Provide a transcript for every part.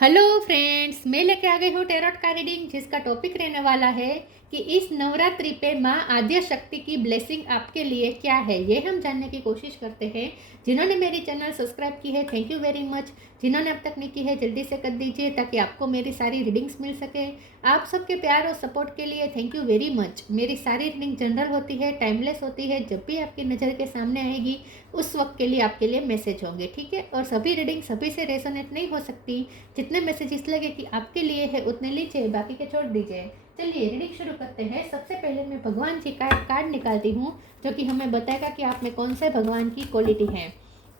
Hello friends, मैं लेके आ गई हूँ टैरोट का रीडिंग, जिसका टॉपिक रहने वाला है कि इस नवरात्रि पे माँ आद्य शक्ति की ब्लेसिंग आपके लिए क्या है, ये हम जानने की कोशिश करते हैं। जिन्होंने मेरी चैनल सब्सक्राइब की है, थैंक यू वेरी मच। जिन्होंने अब तक नहीं की है, जल्दी से कर दीजिए ताकि आपको मेरी सारी रीडिंग्स मिल सके। आप सबके प्यार और सपोर्ट के लिए थैंक यू वेरी मच। मेरी सारी रीडिंग जनरल होती है, टाइमलेस होती है। जब भी आपकी नज़र के सामने आएगी उस वक्त के लिए आपके लिए मैसेज होंगे, ठीक है। और सभी रीडिंग सभी से रेजोनेट नहीं हो सकती। जितने मैसेजेस लगे कि आपके लिए है उतने लीजिए, बाकी के छोड़ दीजिए। चलिए रीडिंग शुरू करते हैं। सबसे पहले मैं भगवान जी का कार्ड निकालती हूँ, जो कि हमें बताएगा कि आप में कौन से भगवान की क्वालिटी है।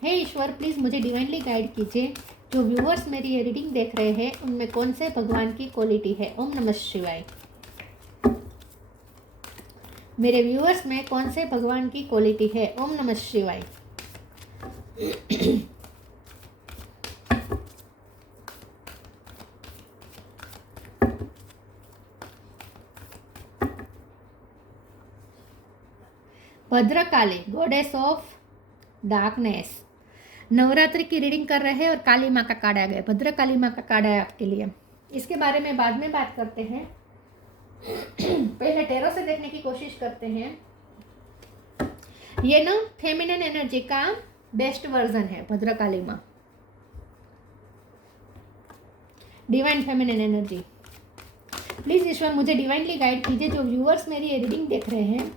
हे ईश्वर, प्लीज़ मुझे डिवाइनली गाइड कीजिए। जो व्यूवर्स मेरी ये रीडिंग देख रहे हैं उनमें कौन से भगवान की क्वालिटी है। ओम नमः शिवाय। मेरे व्यूवर्स में कौन से भगवान की क्वालिटी है। ओम नमः शिवाय। Bhadrakali, goddess of darkness. Navratri की रीडिंग कर रहे हैं और काली माँ का कार्ड आ गया। भद्रकाली माँ का कार्ड है आपके लिए। इसके बारे में बाद में बात करते हैं। पहले टेरो से देखने की कोशिश करते हैं। ये ना फेमिनिन एनर्जी का बेस्ट वर्जन है भद्रकाली माँ, डिवाइन फेमिनिन एनर्जी। प्लीज ईश्वर मुझे डिवाइनली गाइड कीजिए। जो व्यूअर्स मेरी ये रीडिंग देख रहे हैं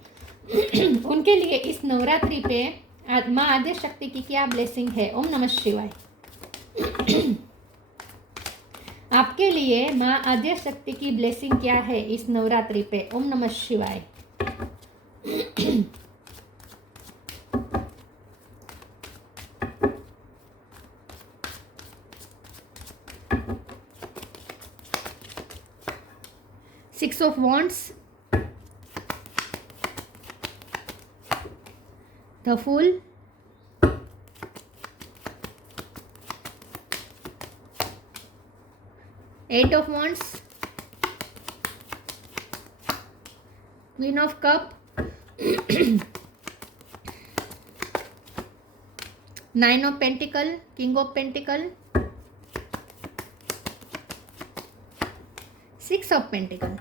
उनके लिए इस नवरात्रि पे माँ आद्य शक्ति की क्या ब्लेसिंग है। ओम नमः शिवाय। आपके लिए माँ आद्य शक्ति की ब्लेसिंग क्या है इस नवरात्रि पे। ओम नमः शिवाय। Six of wands, the fool, eight of wands, queen of cup, nine of pentacle, king of pentacle, six of pentacle,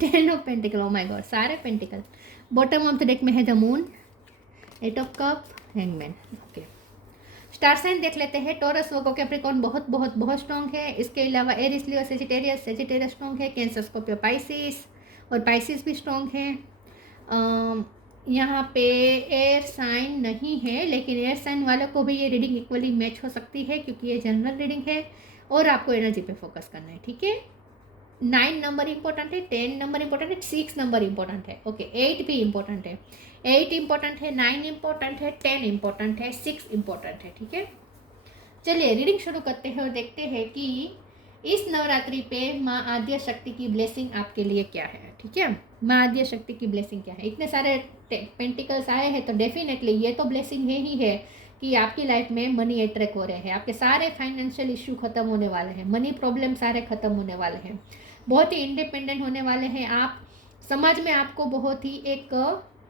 ten of pentacle. Oh my god, सारे pentacle. Bottom of the deck में है the moon, eight of cup, hangman. Okay, star sign देख लेते हैं। Taurus, वर्गो, Capricorn बहुत बहुत बहुत strong है। इसके अलावा एरिस, लियो, सेजिटेरियस, सेजिटेरियस स्ट्रॉन्ग है। कैंसर, स्कॉर्पियो, पाइसिस, और पाइसिस भी स्ट्रॉन्ग है। यहाँ पे एयर साइन नहीं है, लेकिन एयर साइन वालों को भी ये रीडिंग इक्वली मैच हो सकती है, क्योंकि ये जनरल रीडिंग है और आपको एनर्जी पे फोकस करना है, ठीक है। 9 नंबर इंपॉर्टेंट है, 10 नंबर इंपॉर्टेंट है, 6 नंबर इंपॉर्टेंट है। ओके, 8 भी इंपॉर्टेंट है। 8 इंपॉर्टेंट है, 9 इंपॉर्टेंट है, 10 इंपॉर्टेंट है, 6 इंपॉर्टेंट है, ठीक है। चलिए रीडिंग शुरू करते हैं और देखते हैं कि इस नवरात्रि पे माँ आद्य शक्ति की ब्लेसिंग आपके लिए क्या है, ठीक है। माँ आद्य शक्ति की ब्लेसिंग क्या है। इतने सारे पेंटिकल्स आए हैं तो डेफिनेटली ये तो ब्लेसिंग है ही है कि आपकी लाइफ में मनी अट्रैक्ट हो रहे हैं। आपके सारे फाइनेंशियल इश्यू खत्म होने वाले हैं, मनी प्रॉब्लम सारे खत्म होने वाले हैं, बहुत ही इंडिपेंडेंट होने वाले हैं आप। समाज में आपको बहुत ही एक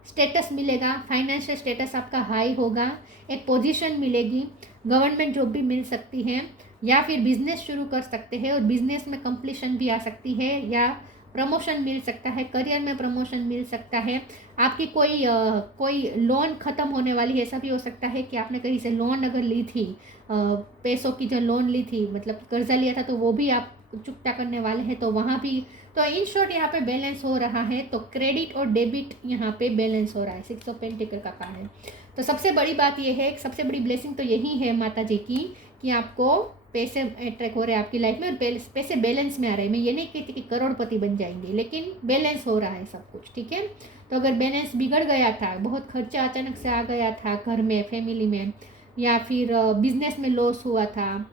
स्टेटस मिलेगा, फाइनेंशियल स्टेटस आपका हाई होगा, एक पोजीशन मिलेगी, गवर्नमेंट जॉब भी मिल सकती है, या फिर बिजनेस शुरू कर सकते हैं और बिजनेस में कंप्लीशन भी आ सकती है, या प्रमोशन मिल सकता है, करियर में प्रमोशन मिल सकता है। आपकी कोई लोन ख़त्म होने वाली है। ऐसा भी हो सकता है कि आपने कहीं से लोन अगर ली थी, पैसों की जो लोन ली थी, मतलब कर्जा लिया था, तो वो भी आप चुकता करने वाले हैं, तो वहाँ भी तो इन शॉर्ट यहाँ पे बैलेंस हो रहा है। तो क्रेडिट और डेबिट यहाँ पे बैलेंस हो रहा है। 6 ऑफ पेंटिकल का कार्ड है। तो सबसे बड़ी बात यह है, सबसे बड़ी ब्लेसिंग तो यही है माता जी की, कि आपको पैसे अट्रैक्ट हो रहे हैं आपकी लाइफ में और पैसे बैलेंस में आ रहे हैं। मैं ये नहीं कहती कि करोड़पति बन जाएंगे, लेकिन बैलेंस हो रहा है सब कुछ, ठीक है। तो अगर बैलेंस बिगड़ गया था, बहुत खर्चा अचानक से आ गया था घर में, फैमिली में, या फिर बिजनेस में लॉस हुआ था,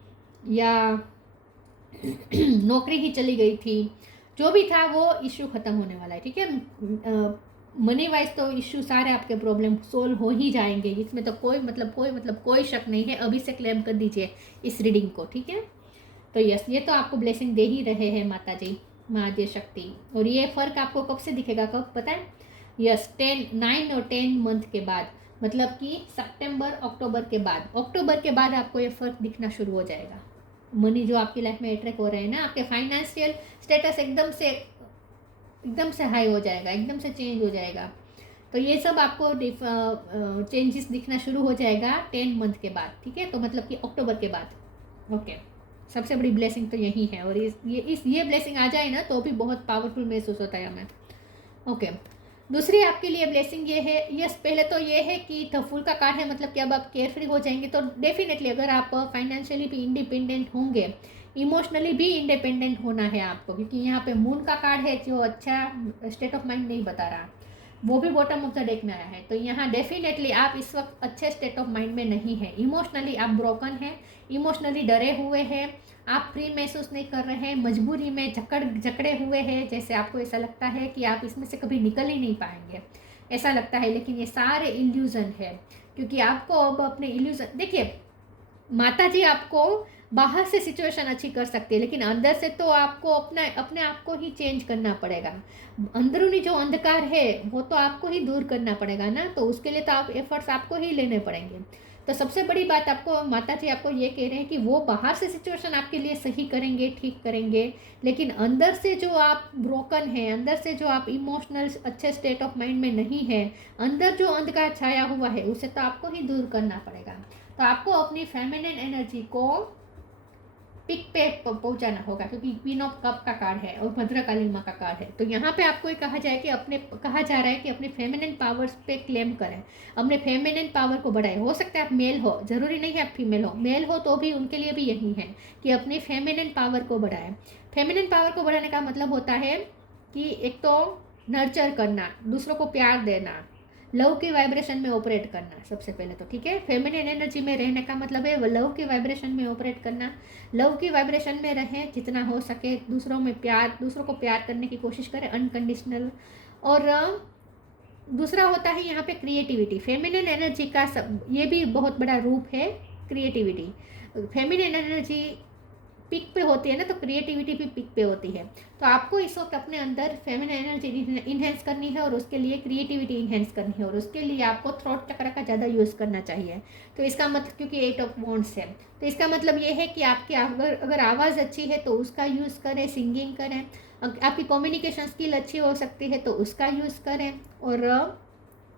या नौकरी ही चली गई थी, जो भी था वो इश्यू ख़त्म होने वाला है, ठीक है। मनी वाइज तो इश्यू सारे आपके प्रॉब्लम सोल्व हो ही जाएंगे, इसमें तो कोई शक नहीं है। अभी से क्लेम कर दीजिए इस रीडिंग को, ठीक है। तो यस, ये तो आपको ब्लेसिंग दे ही रहे हैं माता जी, माँ आद्य शक्ति। और ये फ़र्क आपको कब से दिखेगा, कब पता है? यस, 9 और 10 मंथ के बाद। मतलब कि सितंबर अक्टूबर के बाद आपको ये फ़र्क दिखना शुरू हो जाएगा। मनी जो आपकी लाइफ में अट्रैक्ट हो रहे हैं ना, आपके फाइनेंशियल स्टेटस एकदम से हाई हो जाएगा, एकदम से चेंज हो जाएगा। तो ये सब आपको चेंजेस दिखना शुरू हो जाएगा 10 मंथ के बाद, ठीक है। तो मतलब कि अक्टूबर के बाद। ओके, सबसे बड़ी ब्लेसिंग तो यही है। और ये ब्लेसिंग आ जाए ना तो भी बहुत पावरफुल महसूस होता है हमें। ओके, दूसरी आपके लिए ब्लेसिंग ये है, यस पहले तो ये है कि द फूल का कार्ड है, मतलब कि अब आप केयर फ्री हो जाएंगे। तो डेफिनेटली अगर आप फाइनेंशियली भी इंडिपेंडेंट होंगे, इमोशनली भी इंडिपेंडेंट होना है आपको, क्योंकि यहाँ पे मून का कार्ड है जो अच्छा स्टेट ऑफ माइंड नहीं बता रहा, वो भी बॉटम ऑफ द डेक में आया है। तो यहाँ डेफिनेटली आप इस वक्त अच्छे स्टेट ऑफ माइंड में नहीं है, इमोशनली आप ब्रोकन हैं, इमोशनली डरे हुए हैं, आप फ्री महसूस नहीं कर रहे हैं, मजबूरी में जकड़े हुए हैं, जैसे आपको ऐसा लगता है कि आप इसमें से कभी निकल ही नहीं पाएंगे, ऐसा लगता है। लेकिन ये सारे इल्यूज़न है, क्योंकि आपको अब अपने इल्यूज़न देखिए, माता जी आपको बाहर से सिचुएशन अच्छी कर सकती है, लेकिन अंदर से तो आपको अपने आप को ही चेंज करना पड़ेगा। अंदरूनी जो अंधकार है वो तो आपको ही दूर करना पड़ेगा ना, तो उसके लिए तो आप एफर्ट्स आपको ही लेने पड़ेंगे। तो सबसे बड़ी बात आपको माता जी आपको ये कह रहे हैं कि वो बाहर से सिचुएशन आपके लिए सही करेंगे, ठीक करेंगे, लेकिन अंदर से जो आप ब्रोकन है, अंदर से जो आप इमोशनल अच्छे स्टेट ऑफ माइंड में नहीं है, अंदर जो अंधकार छाया हुआ है उसे तो आपको ही दूर करना पड़ेगा। तो आपको अपनी फेमिनिन एनर्जी को पिक पे पहुंचाना होगा, क्योंकि क्वीन ऑफ कप का कार्ड है और भद्रकाली माँ का कार्ड है। तो यहाँ पे आपको ये कहा जा रहा है कि अपने फेमिनिन पावर्स पे क्लेम करें, अपने फेमिनिन पावर को बढ़ाएं। हो सकता है आप मेल हो, जरूरी नहीं है आप फीमेल हो, मेल हो तो भी उनके लिए भी यही है कि अपनी फेमिनिन पावर को बढ़ाएं। फेमिनिन पावर को बढ़ाने का मतलब होता है कि एक तो नर्चर करना, दूसरों को प्यार देना, लव की वाइब्रेशन में ऑपरेट करना सबसे पहले तो, ठीक है। फेमिनिन एनर्जी में रहने का मतलब है लव की वाइब्रेशन में ऑपरेट करना, लव की वाइब्रेशन में रहें जितना हो सके, दूसरों को प्यार करने की कोशिश करें अनकंडीशनल। और दूसरा होता है यहाँ पे क्रिएटिविटी। फेमिनिन एनर्जी का ये भी बहुत बड़ा रूप है क्रिएटिविटी। फेमिनिन एनर्जी पिक पे होती है ना, तो क्रिएटिविटी भी पिक पे होती है। तो आपको इस वक्त अपने अंदर फेमिनिन एनर्जी इन्हेंस करनी है और उसके लिए क्रिएटिविटी इन्हेंस करनी है, और उसके लिए आपको थ्रोट चक्र का ज़्यादा यूज़ करना चाहिए। तो इसका मतलब, क्योंकि 8 ऑफ वॉन्ड्स है, तो इसका मतलब ये है कि आपकी अगर आवाज़ अच्छी है तो उसका यूज़ करें, सिंगिंग करें। आपकी कम्युनिकेशन स्किल अच्छी हो सकती है तो उसका यूज़ करें, और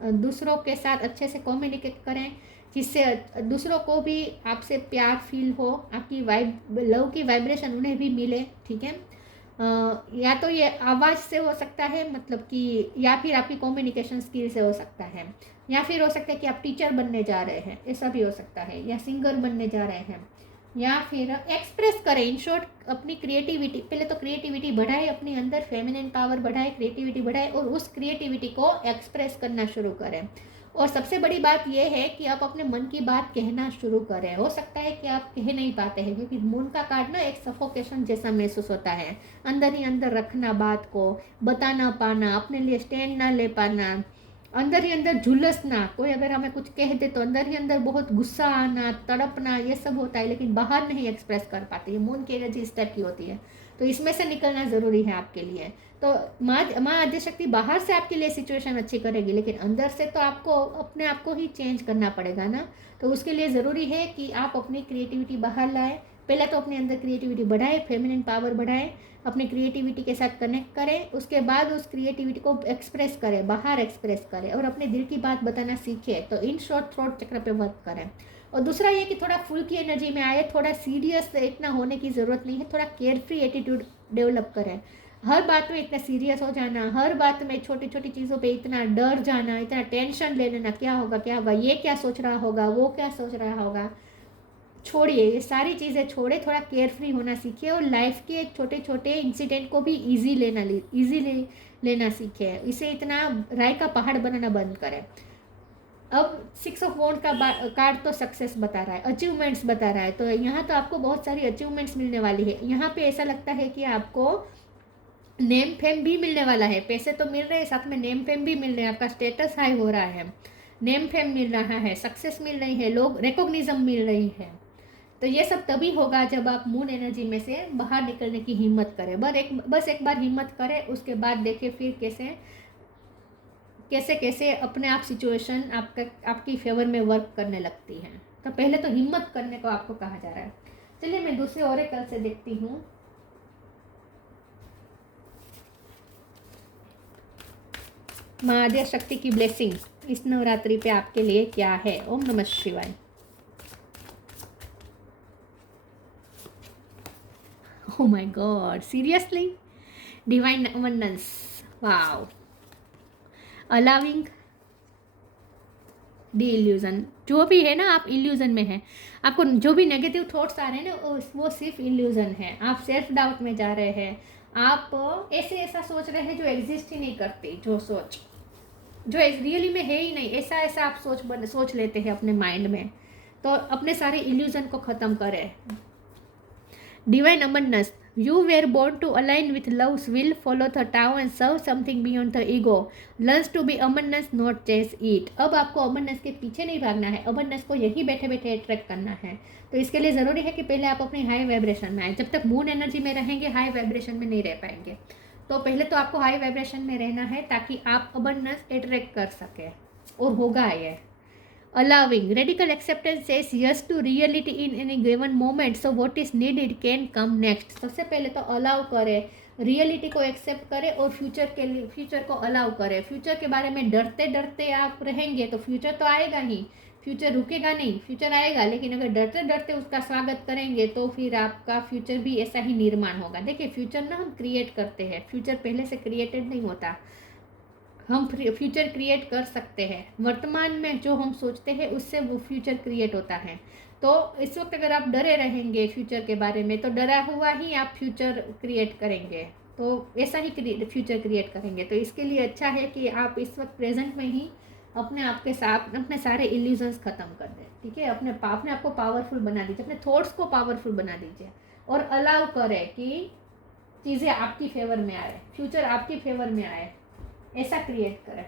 दूसरों के साथ अच्छे से कम्युनिकेट करें, जिससे दूसरों को भी आपसे प्यार फील हो, आपकी लव की वाइब्रेशन उन्हें भी मिले, ठीक है। या तो ये आवाज़ से हो सकता है, मतलब कि, या फिर आपकी कम्युनिकेशन स्किल से हो सकता है, या फिर हो सकता है कि आप टीचर बनने जा रहे हैं, ऐसा भी हो सकता है, या सिंगर बनने जा रहे हैं, या फिर एक्सप्रेस करें। इन शॉर्ट, अपनी क्रिएटिविटी, पहले तो क्रिएटिविटी बढ़ाए, अपने अंदर फेमिनिन पावर बढ़ाए, क्रिएटिविटी बढ़ाए, और उस क्रिएटिविटी को एक्सप्रेस करना शुरू करें। और सबसे बड़ी बात यह है कि आप अपने मन की बात कहना शुरू करें। हो सकता है कि आप कह नहीं पाते हैं, क्योंकि मून का कार्ड ना एक सफोकेशन जैसा महसूस होता है, अंदर ही अंदर रखना, बात को बता ना पाना, अपने लिए स्टैंड ना ले पाना, अंदर ही अंदर झुलसना, कोई अगर हमें कुछ कह दे तो अंदर ही अंदर बहुत गुस्सा आना, तड़पना, ये सब होता है, लेकिन बाहर नहीं एक्सप्रेस कर पाते। ये मून की एनर्जी इस टाइप की होती है, तो इसमें से निकलना ज़रूरी है आपके लिए। तो माँ आद्यशक्ति बाहर से आपके लिए सिचुएशन अच्छी करेगी, लेकिन अंदर से तो आपको अपने आप को ही चेंज करना पड़ेगा ना। तो उसके लिए ज़रूरी है कि आप अपनी क्रिएटिविटी बाहर लाएं। पहले तो अपने अंदर क्रिएटिविटी बढ़ाएं, फेमिनिन पावर बढ़ाएं, अपने क्रिएटिविटी के साथ कनेक्ट करें, उसके बाद उस क्रिएटिविटी को एक्सप्रेस करें, बाहर एक्सप्रेस करें, और अपने दिल की बात बताना सीखें। तो इन शॉर्ट थ्रोट चक्र पे वर्क करें। और दूसरा ये कि थोड़ा फुल की एनर्जी में आए, थोड़ा सीरियस इतना होने की ज़रूरत नहीं है, थोड़ा केयरफ्री एटीट्यूड डेवलप करें। हर बात में इतना सीरियस हो जाना, हर बात में छोटी छोटी चीज़ों पे इतना डर जाना, इतना टेंशन ले लेना, क्या होगा, ये क्या सोच रहा होगा, वो क्या सोच रहा होगा, छोड़िए, ये सारी चीज़ें छोड़े, थोड़ा केयरफ्री होना सीखिए, और लाइफ के छोटे छोटे इंसिडेंट को भी ईजी लेना सीखे। इसे इतना राय का पहाड़ बनाना बंद करें। अब 6 ऑफ वॉन्ड का कार्ड तो सक्सेस बता रहा है, अचीवमेंट्स बता रहा है, तो यहाँ तो आपको बहुत सारी अचीवमेंट्स मिलने वाली है। यहाँ पे ऐसा लगता है कि आपको नेम फेम भी मिलने वाला है, पैसे तो मिल रहे हैं, साथ में नेम फेम भी मिल रहे हैं, आपका स्टेटस हाई हो रहा है, नेम फेम मिल रहा है, सक्सेस मिल रही है, लोग रिकॉग्निज्म मिल रही है। तो ये सब तभी होगा जब आप मून एनर्जी में से बाहर निकलने की हिम्मत करें। बस एक बार हिम्मत करें, उसके बाद देखें फिर कैसे कैसे कैसे अपने आप सिचुएशन आपकी फेवर में वर्क करने लगती है। तो पहले तो हिम्मत करने को आपको कहा जा रहा है। चलिए मैं दूसरे ओरेकल से देखती हूँ। माँ आद्य शक्ति की ब्लेसिंग इस नवरात्रि पे आपके लिए क्या है? ओम नमः शिवाय। Oh my God, seriously? Divine abundance. Wow. Allowing D illusion, जो भी है ना, आप इल्यूज़न में हैं। आपको जो भी नेगेटिव थॉट्स आ रहे हैं ना, वो सिर्फ इल्यूज़न है। आप सेल्फ डाउट में जा रहे हैं। आप ऐसा सोच रहे हैं जो एग्जिस्ट ही नहीं करती, जो रियली में है ही नहीं, ऐसा आप सोच लेते हैं अपने माइंड में। तो अपने सारे इल्यूज़न को ख़त्म करें। Divine abundance. You were born to align with love's will, follow the Tao and serve something beyond the ego. Learns to be abundance, not chase it. अब आपको abundance के पीछे नहीं भागना है, abundance को यही बैठे बैठे अट्रैक्ट करना है। तो इसके लिए ज़रूरी है कि पहले आप अपनी हाई वाइब्रेशन में आए। जब तक मून एनर्जी में रहेंगे, हाई वाइब्रेशन में नहीं रह पाएंगे। तो पहले तो आपको हाई वाइब्रेशन में रहना है ताकि आप abundance अट्रैक्ट कर सकें, और होगा ये। Allowing. Radical acceptance says yes to reality in any given moment. So what is needed can come next. सबसे पहले तो अलाउ करें, रियलिटी को एक्सेप्ट करें और फ्यूचर को अलाउ करें। फ्यूचर के बारे में डरते डरते आप रहेंगे तो फ्यूचर तो आएगा ही, फ्यूचर रुकेगा नहीं, फ्यूचर आएगा। लेकिन अगर डरते डरते उसका स्वागत करेंगे तो फिर आपका फ्यूचर भी ऐसा ही निर्माण होगा। देखिए, फ्यूचर ना हम क्रिएट करते हैं, फ्यूचर पहले से क्रिएटेड नहीं होता। हम फ्यूचर क्रिएट कर सकते हैं। वर्तमान में जो हम सोचते हैं उससे वो फ्यूचर क्रिएट होता है। तो इस वक्त अगर आप डरे रहेंगे फ्यूचर के बारे में, तो डरा हुआ ही आप फ्यूचर क्रिएट करेंगे, तो ऐसा ही फ्यूचर क्रिएट करेंगे। तो इसके लिए अच्छा है कि आप इस वक्त प्रेजेंट में ही अपने आप के साथ अपने सारे इल्यूजन्स ख़त्म कर दें। ठीक है, अपने आप को पावरफुल बना दीजिए, अपने थॉट्स को पावरफुल बना दीजिए और अलाउ करें कि चीज़ें आपकी फेवर में आए, फ्यूचर आपकी फेवर में आए, ऐसा क्रिएट करें।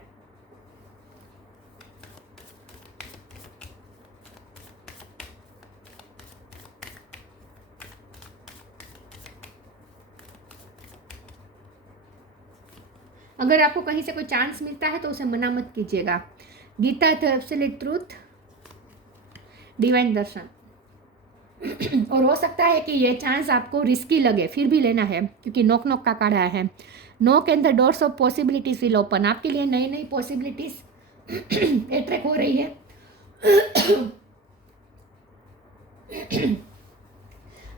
अगर आपको कहीं से कोई चांस मिलता है तो उसे मना मत कीजिएगा। Gita the absolute truth, divine darshan. और हो सकता है कि ये चांस आपको रिस्की लगे, फिर भी लेना है, क्योंकि नॉक नॉक का कार्ड आया है। Knock and the doors of possibilities will open. आपके लिए नई नई पॉसिबिलिटीज अट्रैक्ट हो रही है।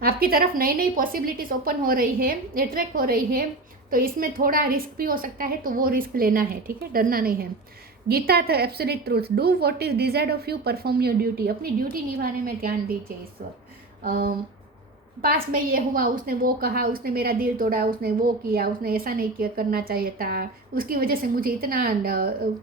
आपकी तरफ नई नई पॉसिबिलिटीज ओपन हो रही है, अट्रैक्ट हो रही है। तो इसमें थोड़ा रिस्क भी हो सकता है, तो वो रिस्क लेना है। ठीक है, डरना नहीं है। Gita the absolute truth, do what is desired of you, perform your duty. अपनी ड्यूटी निभाने में ध्यान दीजिए इस वक्त। पास में ये हुआ, उसने वो कहा, उसने मेरा दिल तोड़ा, उसने वो किया, उसने ऐसा नहीं किया, करना चाहिए था, उसकी वजह से मुझे इतना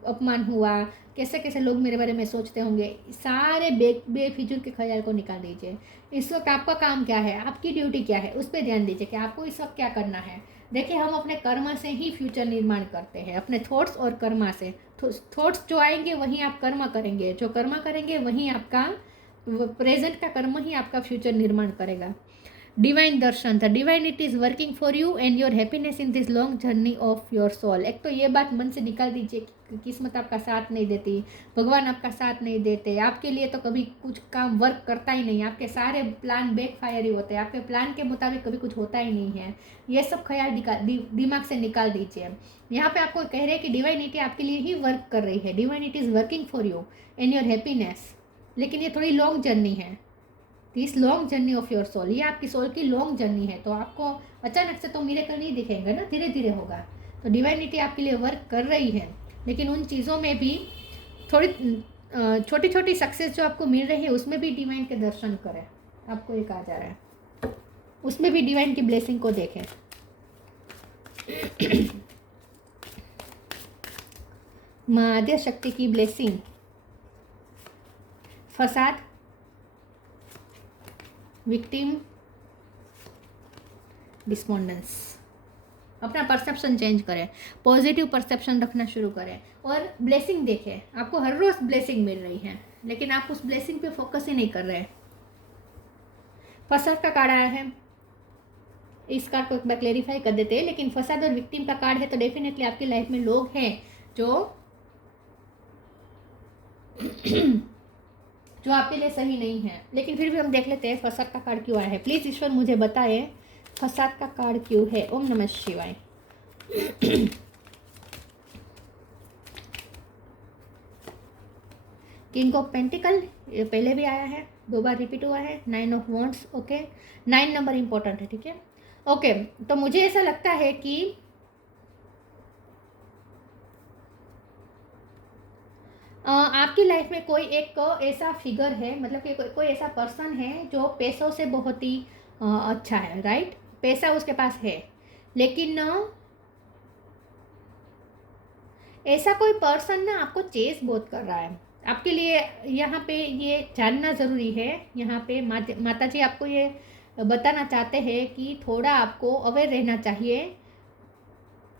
अपमान हुआ, कैसे कैसे लोग मेरे बारे में सोचते होंगे। सारे बेफिजूल के ख्याल को निकाल दीजिए। इस वक्त आपका काम क्या है, आपकी ड्यूटी क्या है, उस पर ध्यान दीजिए कि आपको इस वक्त क्या करना है। देखिए, हम अपने कर्म से ही फ्यूचर निर्माण करते हैं, अपने थॉट्स और कर्मा से। थॉट्स जो आएंगे वहीं आप कर्म करेंगे, जो कर्म करेंगे वहीं आपका प्रेजेंट का कर्म ही आपका फ्यूचर निर्माण करेगा। Divine darshan, the divinity is working for you and your happiness in this long journey of your soul. एक तो ये बात मन से निकाल दीजिए कि किस्मत आपका साथ नहीं देती, भगवान आपका साथ नहीं देते, आपके लिए तो कभी कुछ काम वर्क करता ही नहीं, आपके सारे प्लान बैकफायर ही होते हैं, आपके प्लान के मुताबिक कभी कुछ होता ही नहीं है। ये सब ख्याल दिमाग से निकाल दीजिए। यहाँ पे आपको कह रहे हैं कि डिवाइनिटी आपके लिए ही वर्क कर रही है, divinity is working for you and your happiness. लेकिन ये थोड़ी लॉन्ग जर्नी है, this long journey of your soul, ये आपकी सोल की लॉन्ग जर्नी है। तो आपको अचानक से तो मिरेकल नहीं दिखेंगे ना, धीरे धीरे होगा। तो डिवाइनिटी आपके लिए वर्क कर रही है, लेकिन उन चीज़ों में भी थोड़ी छोटी छोटी सक्सेस जो आपको मिल रही है उसमें भी डिवाइन के दर्शन करें। आपको ये कहा जा रहा है, उसमें भी डिवाइन की ब्लेसिंग को देखें। माँ आद्य शक्ति की ब्लेसिंग, फसाद, विक्टिम, डिस्पोंडेंस। अपना परसेप्शन चेंज करें, पॉजिटिव परसेप्शन रखना शुरू करें और ब्लेसिंग देखें। आपको हर रोज़ ब्लेसिंग मिल रही है, लेकिन आप उस ब्लेसिंग पे फोकस ही नहीं कर रहे। फसाद का कार्ड आया है, इस कार्ड को एक बार क्लेरिफाई कर देते हैं। लेकिन फसाद और विक्टिम का कार्ड है, तो डेफिनेटली आपकी लाइफ में लोग हैं जो जो आपके लिए सही नहीं है। लेकिन फिर भी हम देख लेते हैं फसाद का कार्ड क्यों आया है। प्लीज़ ईश्वर मुझे बताए फसाद का कार्ड क्यों है। ओम नमः शिवाय। किंग ऑफ पेंटिकल, ये पहले भी आया है, 2 बार रिपीट हुआ है। 9 of wands, okay, 9 number important है, ठीक है, ओके। तो मुझे ऐसा लगता है कि आपकी लाइफ में कोई एक ऐसा फिगर है, मतलब कि कोई ऐसा पर्सन है जो पैसों से बहुत ही अच्छा है, राइट। पैसा उसके पास है, लेकिन ऐसा कोई पर्सन ना आपको चेस बहुत कर रहा है। आपके लिए यहाँ पे ये जानना ज़रूरी है। यहाँ पे माता जी आपको ये बताना चाहते हैं कि थोड़ा आपको अवेयर रहना चाहिए।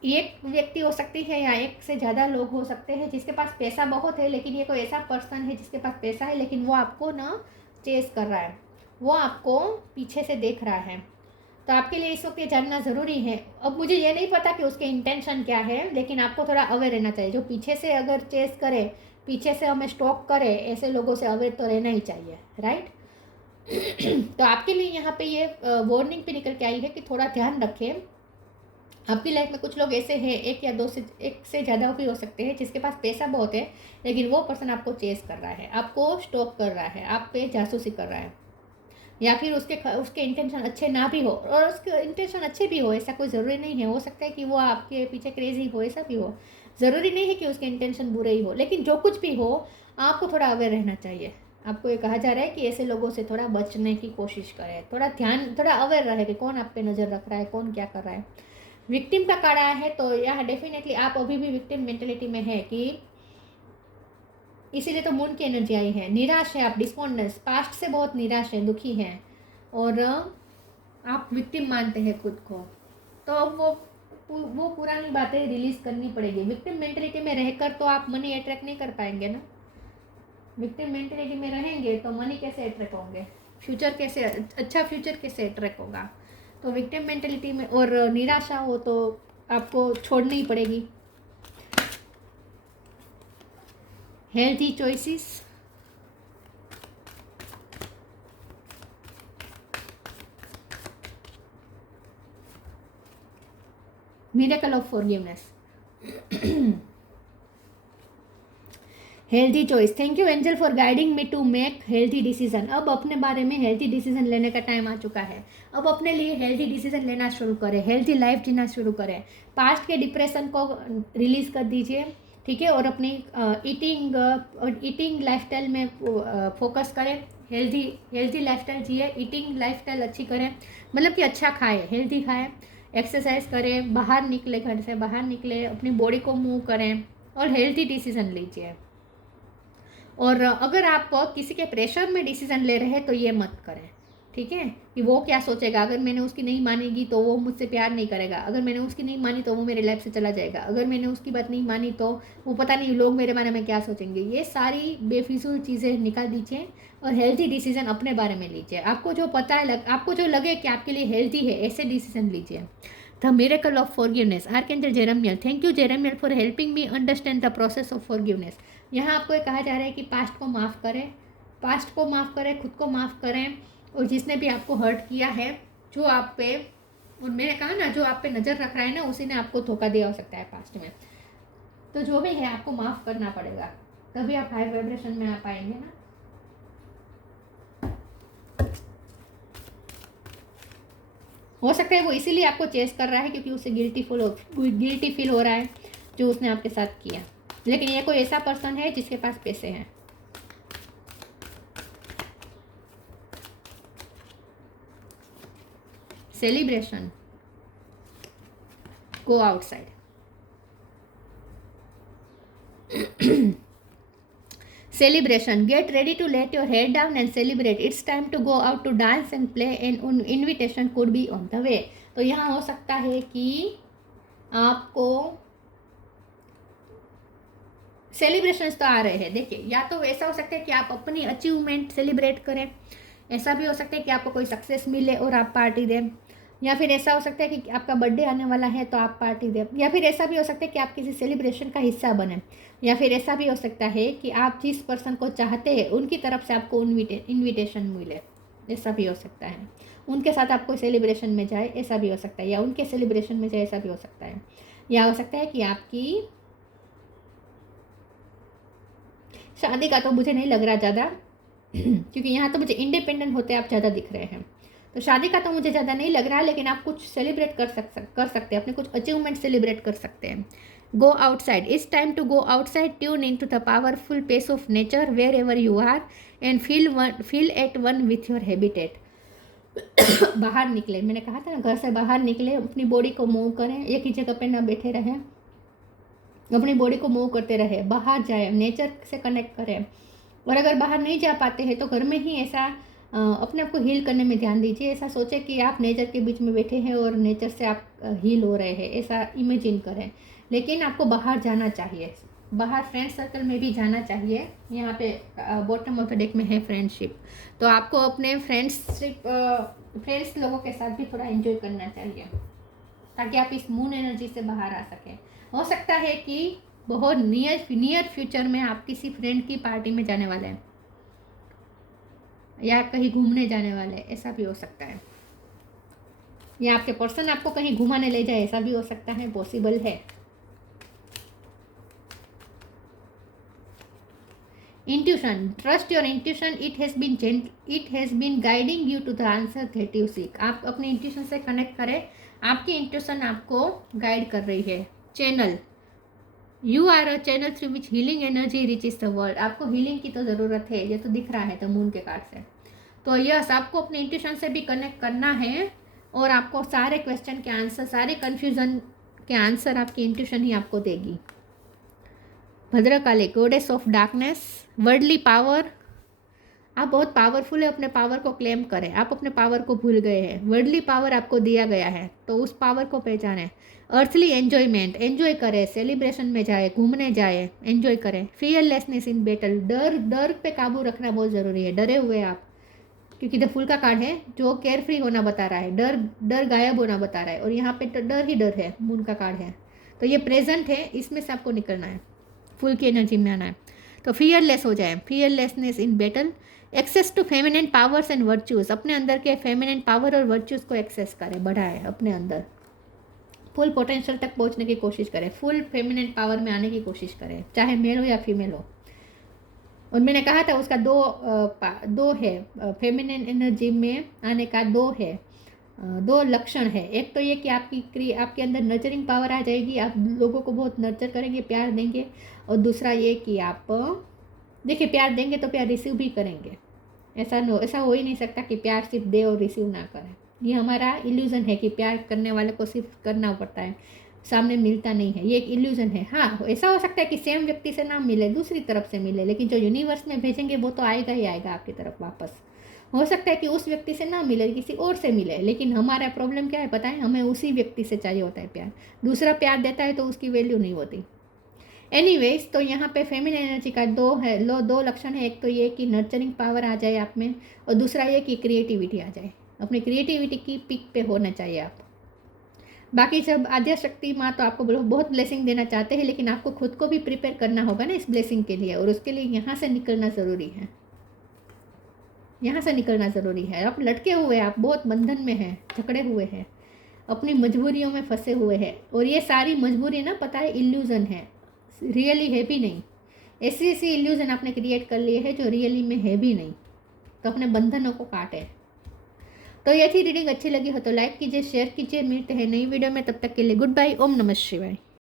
एक व्यक्ति हो सकती है या एक से ज़्यादा लोग हो सकते हैं जिसके पास पैसा बहुत है, लेकिन ये कोई ऐसा पर्सन है जिसके पास पैसा है लेकिन वो आपको ना चेस कर रहा है, वो आपको पीछे से देख रहा है। तो आपके लिए इस वक्त ये जानना ज़रूरी है। अब मुझे ये नहीं पता कि उसके इंटेंशन क्या है, लेकिन आपको थोड़ा अवेयर रहना चाहिए। जो पीछे से अगर चेस करे, पीछे से हमें स्टॉक करे, ऐसे लोगों से अवेयर तो रहना ही चाहिए, राइट। तो आपके लिए यहाँ पे ये वार्निंग पे निकल के आई है कि थोड़ा ध्यान रखें। आपकी लाइफ में कुछ लोग ऐसे हैं, एक से ज़्यादा भी हो सकते हैं, जिसके पास पैसा बहुत है लेकिन वो पर्सन आपको चेस कर रहा है, आपको स्टॉक कर रहा है, आप पे जासूसी कर रहा है, या फिर उसके इंटेंशन अच्छे ना भी हो, और उसके इंटेंशन अच्छे भी हो, ऐसा कोई ज़रूरी नहीं है। हो सकता है कि वो आपके पीछे क्रेजी हो, ऐसा भी हो। ज़रूरी नहीं है कि उसके इंटेंशन बुरे ही हो, लेकिन जो कुछ भी हो आपको थोड़ा अवेयर रहना चाहिए। आपको ये कहा जा रहा है कि ऐसे लोगों से थोड़ा बचने की कोशिश करें, थोड़ा अवेयर रहे कि कौन आप पे नज़र रख रहा है, कौन क्या कर रहा है। विक्टिम का कार्ड आया है, तो यहाँ डेफिनेटली आप अभी भी विक्टिम मेंटेलिटी में है, कि इसीलिए तो मून की एनर्जी आई है। निराश है आप, डिस्पॉन्डेंस, पास्ट से बहुत निराश है, दुखी हैं, और आप विक्टिम मानते हैं खुद को। तो अब वो पुरानी बातें रिलीज करनी पड़ेगी। विक्टिम मेंटेलिटी में रहकर तो आप मनी अट्रैक्ट नहीं कर पाएंगे ना। विक्टिम मेंटेलिटी में रहेंगे तो मनी कैसे अट्रैक्ट होंगे, फ्यूचर कैसे, अच्छा फ्यूचर कैसे अट्रैक्ट होगा। तो विक्टिम मेंटेलिटी में और निराशा हो तो आपको छोड़नी ही पड़ेगी। Healthy choices, miracle of forgiveness, healthy choice. Thank you angel for guiding me to make healthy decision. अब अपने बारे में हेल्थी डिसीजन लेने का टाइम आ चुका है। अब अपने लिए हेल्थी डिसीजन लेना शुरू करें, हेल्थी लाइफ जीना शुरू करें। पास्ट के डिप्रेशन को रिलीज कर दीजिए, ठीक है, और अपनी ईटिंग लाइफस्टाइल में फोकस करें। हेल्थी लाइफस्टाइल जिए, ईटिंग लाइफस्टाइल अच्छी करें, मतलब कि अच्छा खाएं, हेल्थी खाएं, एक्सरसाइज करें, बाहर निकले, घर से बाहर निकले, अपनी बॉडी को मूव करें और हेल्थी डिसीजन लीजिए। और अगर आप किसी के प्रेशर में डिसीजन ले रहे हैं तो ये मत करें, ठीक है, कि वो क्या सोचेगा, अगर मैंने उसकी नहीं मानेगी तो वो मुझसे प्यार नहीं करेगा, अगर मैंने उसकी नहीं मानी तो वो मेरे लाइफ से चला जाएगा, अगर मैंने उसकी बात नहीं मानी तो वो पता नहीं लोग मेरे बारे में क्या सोचेंगे। ये सारी बेफिजूल चीज़ें निकाल दीजिए और हेल्थी डिसीजन अपने बारे में लीजिए। आपको जो पता है, आपको जो लगे कि आपके लिए हेल्थी है, ऐसे डिसीजन लीजिए। The miracle of forgiveness, archangel Jeremiel. Thank you Jeremiel for helping me understand the process of forgiveness. यहाँ आपको ये कहा जा रहा है कि पास्ट को माफ़ करें, खुद को माफ़ करें, और जिसने भी आपको हर्ट किया है, जो आप पे, और मैंने कहा ना, जो आप पे नज़र रख रहा है ना, उसी ने आपको धोखा दिया हो सकता है पास्ट में। तो जो भी है आपको माफ़ करना पड़ेगा, तभी आप हाई वाइब्रेशन में आ पाएंगे ना। हो सकता है वो इसीलिए आपको चेस कर रहा है क्योंकि उसे गिल्टी फील हो रहा है जो उसने आपके साथ किया। लेकिन ये कोई ऐसा पर्सन है जिसके पास पैसे हैं। Celebration, go outside. Celebration, get ready to let your head down and celebrate. It's time to go out to dance and play and invitation could be on the way. तो यहाँ हो सकता है कि आपको सेलिब्रेशंस तो आ रहे हैं। देखिए, या तो ऐसा हो सकता है कि आप अपनी अचीवमेंट सेलिब्रेट करें, ऐसा भी हो सकता है कि आपको कोई सक्सेस मिले और आप पार्टी दें, या फिर ऐसा हो सकता है कि आपका बर्थडे आने वाला है तो आप पार्टी दें, या फिर ऐसा भी हो सकता है कि आप किसी सेलिब्रेशन का हिस्सा बने, या फिर ऐसा भी हो सकता है कि आप जिस पर्सन को चाहते हैं उनकी तरफ से आपको इन्विटेशन मिले, ऐसा भी हो सकता है। उनके साथ आप कोई सेलिब्रेशन में जाए, ऐसा भी हो सकता है, या उनके सेलिब्रेशन में जाए, ऐसा भी हो सकता है। या हो सकता है कि आपकी शादी का तो मुझे नहीं लग रहा ज़्यादा क्योंकि यहाँ तो मुझे इंडिपेंडेंट होते आप ज़्यादा दिख रहे हैं, तो शादी का तो मुझे ज़्यादा नहीं लग रहा, लेकिन आप कुछ सेलिब्रेट कर सकते हैं, अपने कुछ अचीवमेंट सेलिब्रेट कर सकते हैं। Go outside, it's time to go outside, tune in to the powerful pace of nature wherever you are and feel at one with your habitat. बाहर निकले, मैंने कहा था ना, घर से बाहर निकले, अपनी बॉडी को मूव करें, एक ही जगह पे ना बैठे रहें, अपनी बॉडी को मूव करते रहे, बाहर जाए, नेचर से कनेक्ट करें। और अगर बाहर नहीं जा पाते हैं तो घर में ही ऐसा अपने आप को हील करने में ध्यान दीजिए। ऐसा सोचें कि आप नेचर के बीच में बैठे हैं और नेचर से आप हील हो रहे हैं, ऐसा इमेजिन करें। लेकिन आपको बाहर जाना चाहिए, बाहर फ्रेंड सर्कल में भी जाना चाहिए। यहाँ पे बॉटम ऑफ द डेक में है फ्रेंडशिप, तो आपको अपने फ्रेंड्स लोगों के साथ भी थोड़ा एंजॉय करना चाहिए ताकि आप इस मून एनर्जी से बाहर आ सकें। हो सकता है कि बहुत नियर फ्यूचर में आप किसी फ्रेंड की पार्टी में जाने वाले हैं या कहीं घूमने जाने वाले हैं, ऐसा भी हो सकता है। या आपके पर्सन आपको कहीं घुमाने ले जाए, ऐसा भी हो सकता है, पॉसिबल है। Intuition, trust your intuition, it has been guiding you to the answer that you seek. आप अपने इंट्यूशन से कनेक्ट करें, आपकी इंट्यूशन आपको गाइड कर रही है। Channel, you are a channel through which healing energy reaches the world. आपको हीलिंग की तो ज़रूरत है, ये तो दिख रहा है द मून के कार्ड से। तो यस, आपको अपने इंट्यूशन से भी कनेक्ट करना है और आपको सारे क्वेश्चन के आंसर, सारे कन्फ्यूज़न के आंसर आपकी इंट्यूशन ही आपको देगी। Bhadrakali, goddess of darkness, worldly power, आप बहुत पावरफुल है, अपने पावर को क्लेम करें। आप अपने पावर को भूल गए हैं, वर्ल्डली पावर आपको दिया गया है तो उस पावर को पहचानें। अर्थली एन्जॉयमेंट, एन्जॉय करें, सेलिब्रेशन में जाए, घूमने जाए, एन्जॉय करें। फियरलेसनेस इन बैटल, डर पे काबू रखना बहुत ज़रूरी है। डरे हुए आप, क्योंकि द फुल का कार्ड है जो केयर फ्री होना बता रहा है, डर गायब होना बता रहा है, और यहाँ पे तो डर ही डर है, मून का कार्ड है, तो ये प्रेजेंट है, इसमें से आपको निकलना है, फुल की एनर्जी में आना है। तो फियरलेस हो जाए, fearlessness in battle, access to feminine powers and virtues, अपने अंदर के फेमिनिन पावर और वर्च्यूज़ को एक्सेस करें, बढ़ाएं, अपने अंदर फुल पोटेंशियल तक पहुंचने की कोशिश करें, फुल फेमिनिन पावर में आने की कोशिश करें, चाहे मेल हो या फीमेल हो। और मैंने कहा था उसका दो है, फेमिनिन एनर्जी में आने का दो है, दो लक्षण है। एक तो ये कि आपके अंदर नर्चरिंग पावर आ जाएगी, आप लोगों को बहुत नर्चर करेंगे, प्यार देंगे। और दूसरा ये कि आप देखिए, प्यार देंगे तो प्यार रिसीव भी करेंगे। ऐसा हो ही नहीं सकता कि प्यार सिर्फ दे और रिसीव ना करें। ये हमारा इल्यूज़न है कि प्यार करने वाले को सिर्फ करना पड़ता है, सामने मिलता नहीं है, ये एक इल्यूज़न है। हाँ, ऐसा हो सकता है कि सेम व्यक्ति से ना मिले, दूसरी तरफ से मिले, लेकिन जो यूनिवर्स में भेजेंगे वो तो आएगा ही आएगा आपकी तरफ वापस। हो सकता है कि उस व्यक्ति से ना मिले, किसी और से मिले, लेकिन हमारा प्रॉब्लम क्या है पता है, हमें उसी व्यक्ति से चाहिए होता है प्यार। दूसरा प्यार देता है तो उसकी वैल्यू नहीं होती। एनीवेज, तो यहाँ पे फेमिनिन एनर्जी का दो लक्षण है। एक तो ये कि नर्चरिंग पावर आ जाए आप में, और दूसरा ये कि क्रिएटिविटी आ जाए। अपनी क्रिएटिविटी की पिक पे होना चाहिए आप। बाकी सब आद्या शक्ति माँ तो आपको बहुत ब्लेसिंग देना चाहते हैं, लेकिन आपको खुद को भी प्रिपेयर करना होगा ना इस ब्लेसिंग के लिए, और उसके लिए यहाँ से निकलना ज़रूरी है, यहाँ से निकलना ज़रूरी है। आप लटके हुए हैं, आप बहुत बंधन में हैं, जकड़े हुए हैं, अपनी मजबूरियों में फंसे हुए हैं, और ये सारी मजबूरी ना पता है इल्यूज़न है, रियली है भी नहीं। ऐसी इल्यूज़न आपने क्रिएट कर लिए है जो रियली में है भी नहीं, तो अपने बंधनों को काटे। तो ये थी रीडिंग, अच्छी लगी हो तो लाइक कीजिए, शेयर कीजिए। मिलते हैं नई वीडियो में, तब तक के लिए गुड बाय, ओम नमः शिवाय।